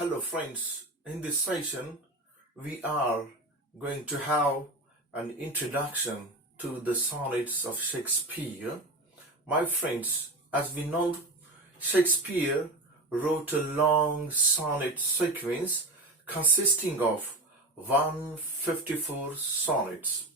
Hello friends, in this session we are going to have an introduction to the sonnets of Shakespeare. My friends, as we know, Shakespeare wrote a long sonnet sequence consisting of 154 sonnets.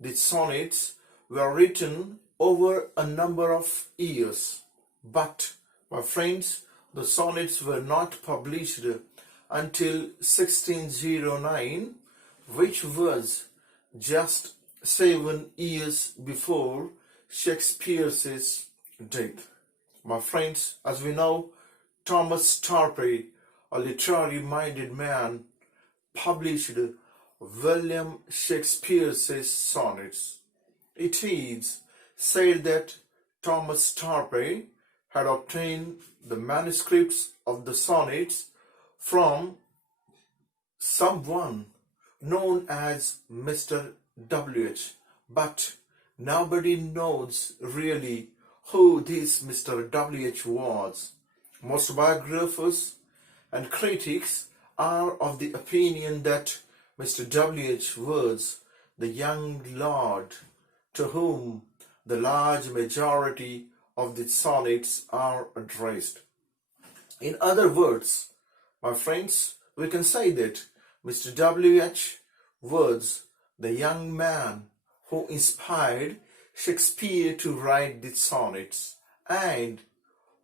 These sonnets were written over a number of years, but my friends, the sonnets were not published until 1609, which was just 7 years before Shakespeare's death. My friends, as we know, Thomas Torpey, a literary-minded man, published William Shakespeare's sonnets. It is said that Thomas Torpey had obtained the manuscripts of the sonnets from someone known as Mr. W.H. But nobody knows really who this Mr. W.H. was. Most biographers and critics are of the opinion that Mr. W.H. was the young lord to whom the large majority of the sonnets are addressed. In other words, my friends, we can say that Mr. W.H. was the young man who inspired Shakespeare to write the sonnets and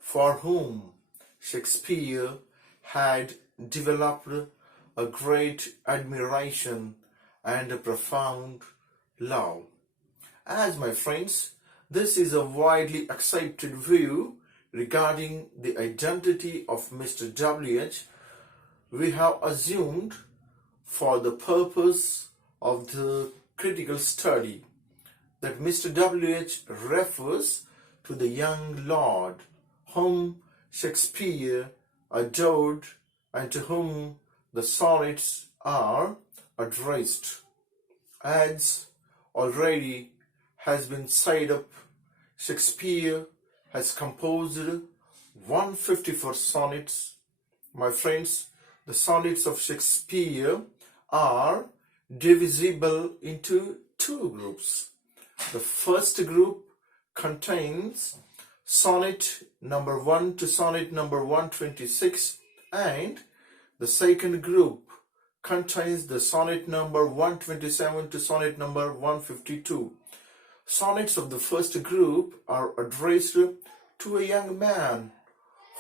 for whom Shakespeare had developed a great admiration and a profound love. As my friends, this is a widely accepted view regarding the identity of Mr. W.H. We have assumed for the purpose of the critical study that Mr. W.H. refers to the young lord whom Shakespeare adored and to whom the sonnets are addressed. As already has been said up, Shakespeare has composed 154 sonnets. My friends, the sonnets of Shakespeare are divisible into two groups. The first group contains sonnet number 1 to sonnet number 126, and the second group contains the sonnet number 127 to sonnet number 152. Sonnets of the first group are addressed to a young man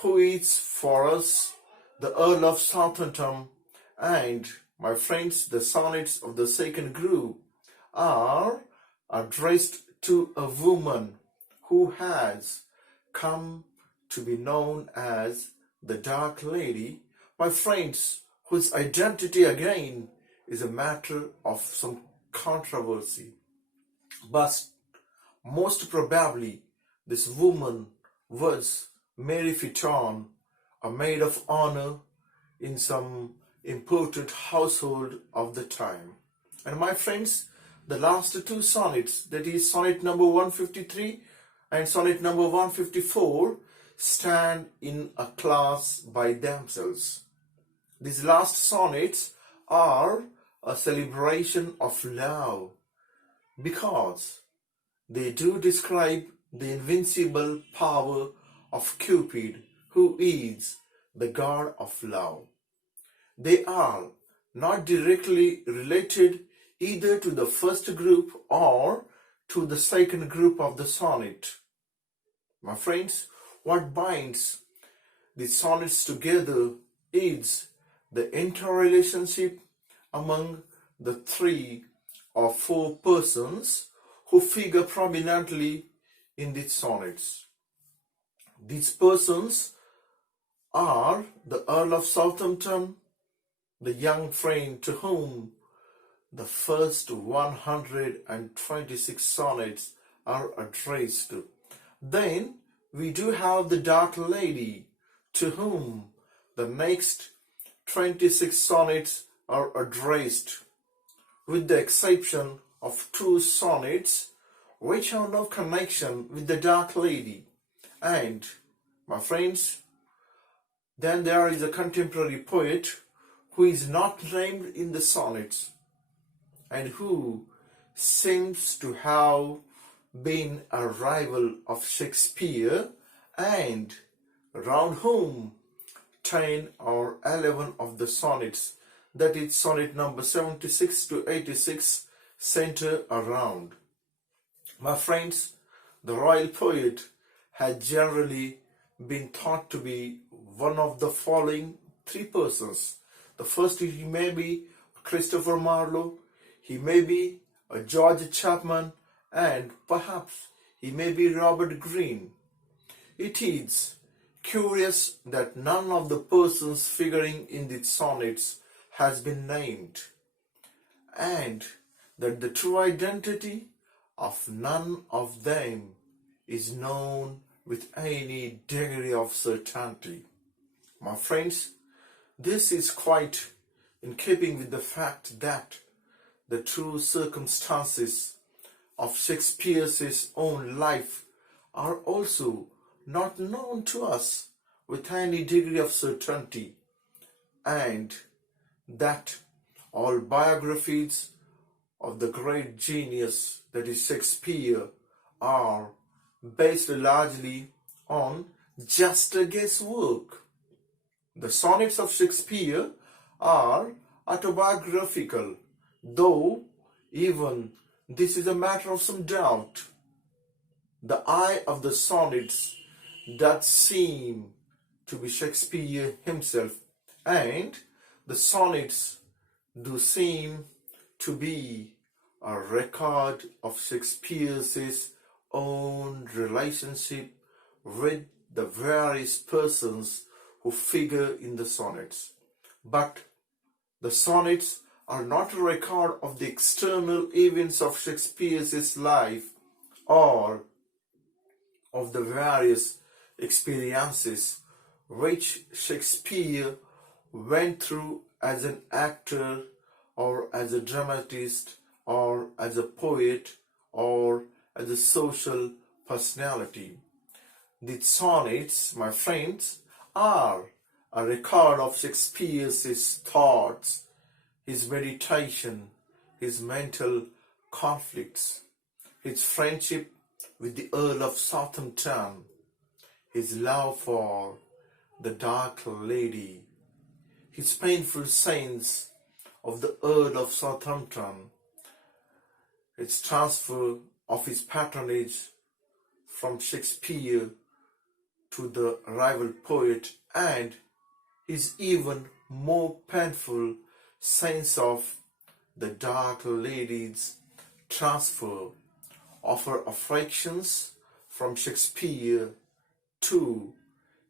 who is for us the Earl of Southampton, and my friends, the sonnets of the second group are addressed to a woman who has come to be known as the Dark Lady, my friends, whose identity again is a matter of some controversy. But most probably, this woman was Mary Fitton, a maid of honor in some important household of the time. And my friends, the last two sonnets, that is sonnet number 153 and sonnet number 154, stand in a class by themselves. These last sonnets are a celebration of love because they do describe the invincible power of Cupid, who is the god of love. They are not directly related either to the first group or to the second group of the sonnet. My friends, what binds these sonnets together is the interrelationship among the 3 or 4 persons who figure prominently in these sonnets. These persons are the Earl of Southampton, the young friend to whom the first 126 sonnets are addressed. Then we do have the Dark Lady, to whom the next 26 sonnets are addressed, with the exception of 2 sonnets which have no connection with the Dark Lady. And, my friends, Then there is a contemporary poet who is not named in the sonnets and who seems to have been a rival of Shakespeare and around whom 10 or 11 of the sonnets, that is sonnet number 76 to 86, center around. My friends, the royal poet has generally been thought to be one of the following three persons. The first, he may be Christopher Marlowe, he may be a George Chapman, and perhaps he may be Robert Greene. It is curious that none of the persons figuring in the sonnets has been named, and that the true identity of none of them is known with any degree of certainty. My friends, this is quite in keeping with the fact that the true circumstances of Shakespeare's own life are also not known to us with any degree of certainty, and that all biographies of the great genius that is Shakespeare are based largely on just a guesswork. The sonnets of Shakespeare are autobiographical, though even this is a matter of some doubt. The eye of the sonnets does seem to be Shakespeare himself, and the sonnets do seem to be a record of Shakespeare's own relationship with the various persons who figure in the sonnets. But the sonnets are not a record of the external events of Shakespeare's life or of the various experiences which Shakespeare went through as an actor or as a dramatist or as a poet or as a social personality. The sonnets, my friends, are a record of Shakespeare's thoughts, his meditation, his mental conflicts, his friendship with the Earl of Southampton, his love for the Dark Lady, his painful scenes of the Earl of Southampton, its transfer of his patronage from Shakespeare to the rival poet, and his even more painful sense of the Dark Lady's transfer of her affections from Shakespeare to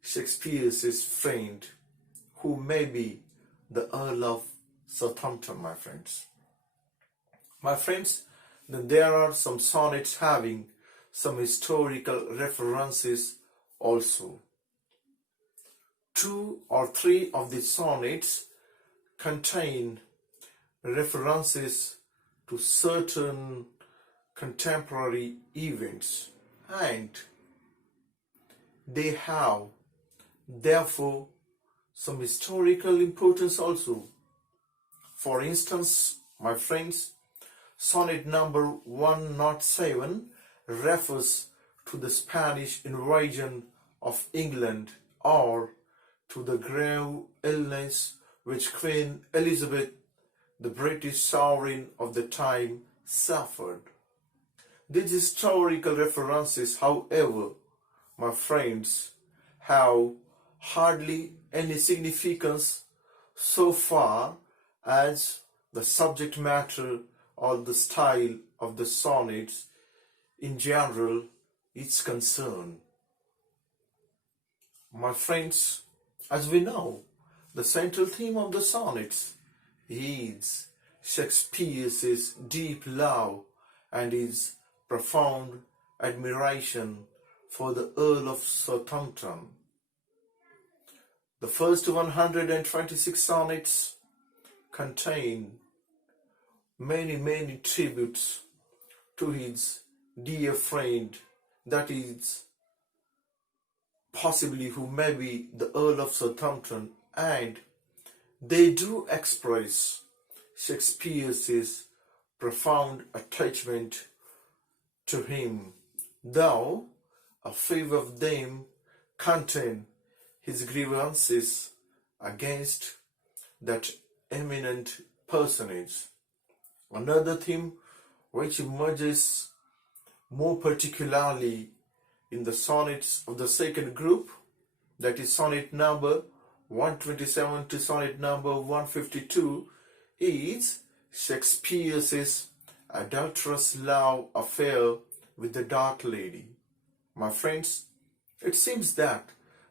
Shakespeare's friend, who may be the Earl of Southampton, my friends. My friends, then there are some sonnets having some historical references also. 2 or 3 of the sonnets contain references to certain contemporary events, and they have therefore some historical importance also. For instance, my friends, sonnet number 107 refers to the Spanish invasion of England or to the grave illness which Queen Elizabeth, the British sovereign of the time, suffered. These historical references, however, my friends, have hardly any significance so far as the subject matter or the style of the sonnets in general is concerned. My friends, as we know, the central theme of the sonnets is Shakespeare's deep love and his profound admiration for the Earl of Southampton. The first 126 sonnets contain many tributes to his dear friend, that is possibly who may be the Earl of Southampton, and they do express Shakespeare's profound attachment to him, though a few of them contain his grievances against that eminent personage. Another theme which emerges more particularly in the sonnets of the second group, that is sonnet number 127 to sonnet number 152, is Shakespeare's adulterous love affair with the Dark Lady. My friends, it seems that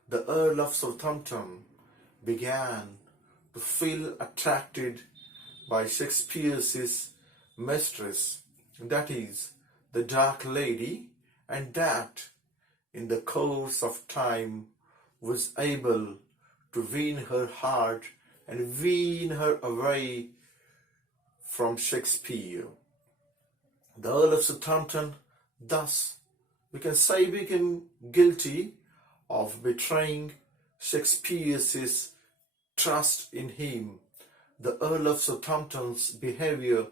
the Earl of Southampton began to feel attracted by Shakespeare's mistress, that is, the Dark Lady, and that in the course of time was able to win her heart and wean her away from Shakespeare. The Earl of Southampton thus, we can say, became guilty of betraying Shakespeare's trust in him. The Earl of Southampton's behavior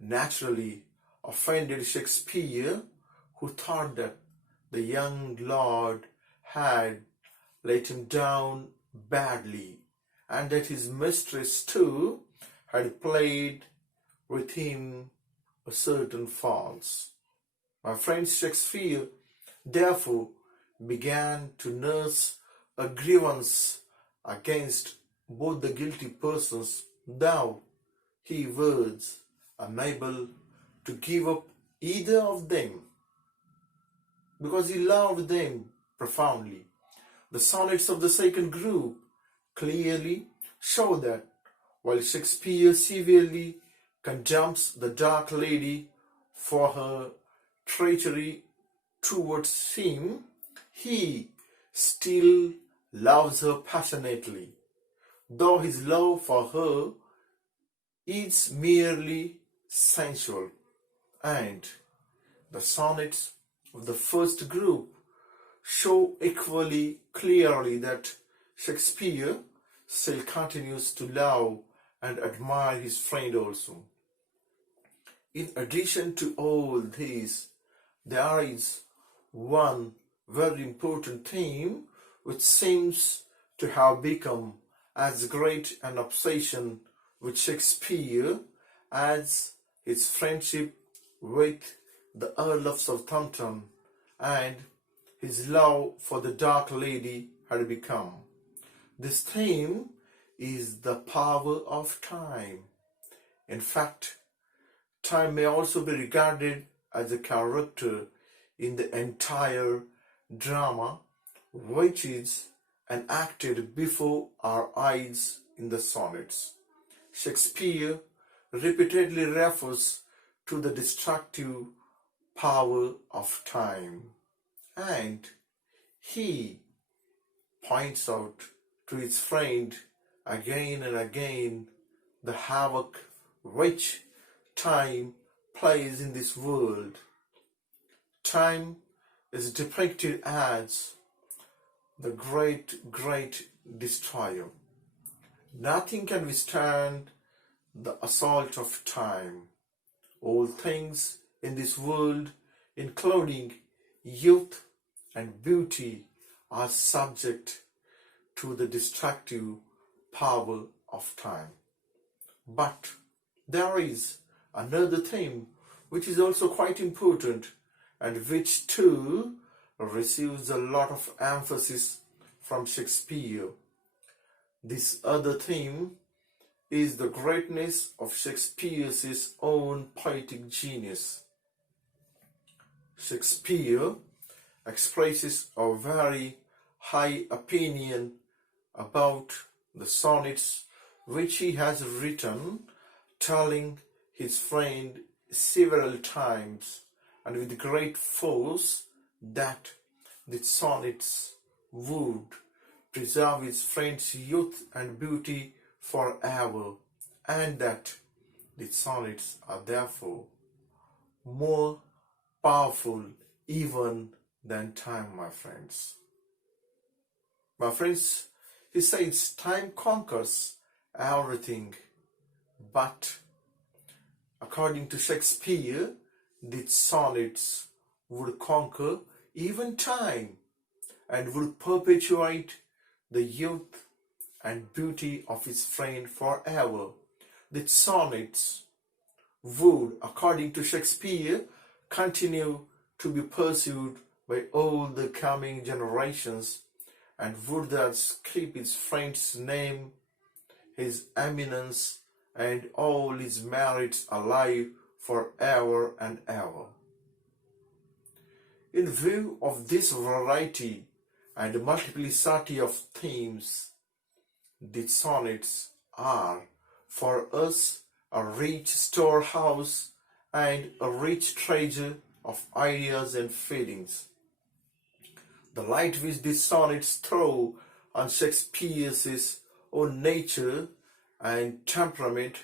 naturally offended Shakespeare, who thought that the young lord had let him down badly, and that his mistress too had played with him a certain false. My friend, Shakespeare therefore began to nurse a grievance against both the guilty persons, though he was unable to give up either of them, because he loved them profoundly. The sonnets of the second group clearly show that while Shakespeare severely condemns the Dark Lady for her treachery towards him, he still loves her passionately, though his love for her is merely sensual. And the sonnets of the first group show equally clearly that Shakespeare still continues to love and admire his friend also. In addition to all these, there is one very important theme which seems to have become as great an obsession with Shakespeare as his friendship with the Earl of Southampton and his love for the Dark Lady had become. This theme is the power of time. In fact, time may also be regarded as a character in the entire drama, which is enacted before our eyes in the sonnets. Shakespeare repeatedly refers to the destructive power of time, and he points out to his friend again and again the havoc which time plays in this world. Time is depicted as the great destroyer. Nothing can withstand the assault of time. All things in this world, including youth and beauty, are subject to the destructive power of time. But there is another theme which is also quite important and which too receives a lot of emphasis from Shakespeare. This other theme is the greatness of Shakespeare's own poetic genius. Shakespeare expresses a very high opinion about the sonnets which he has written, telling his friend several times and with great force that the sonnets would preserve his friend's youth and beauty forever, and that the sonnets are therefore more powerful even than time, my friends. My friends, he says time conquers everything, but according to Shakespeare, the sonnets would conquer even time and would perpetuate the youth and beauty of his friend forever. The sonnets would, according to Shakespeare, continue to be pursued by all the coming generations and would thus keep his friend's name, his eminence, and all his merits alive forever and ever. In view of this variety and multiplicity of themes, the sonnets are for us a rich storehouse and a rich treasure of ideas and feelings. The light which these sonnets throw on Shakespeare's own nature and temperament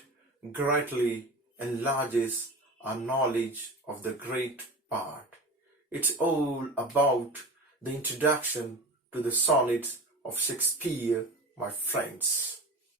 greatly enlarges our knowledge of the great poet. It's all about the introduction to the sonnets of Shakespeare, my friends.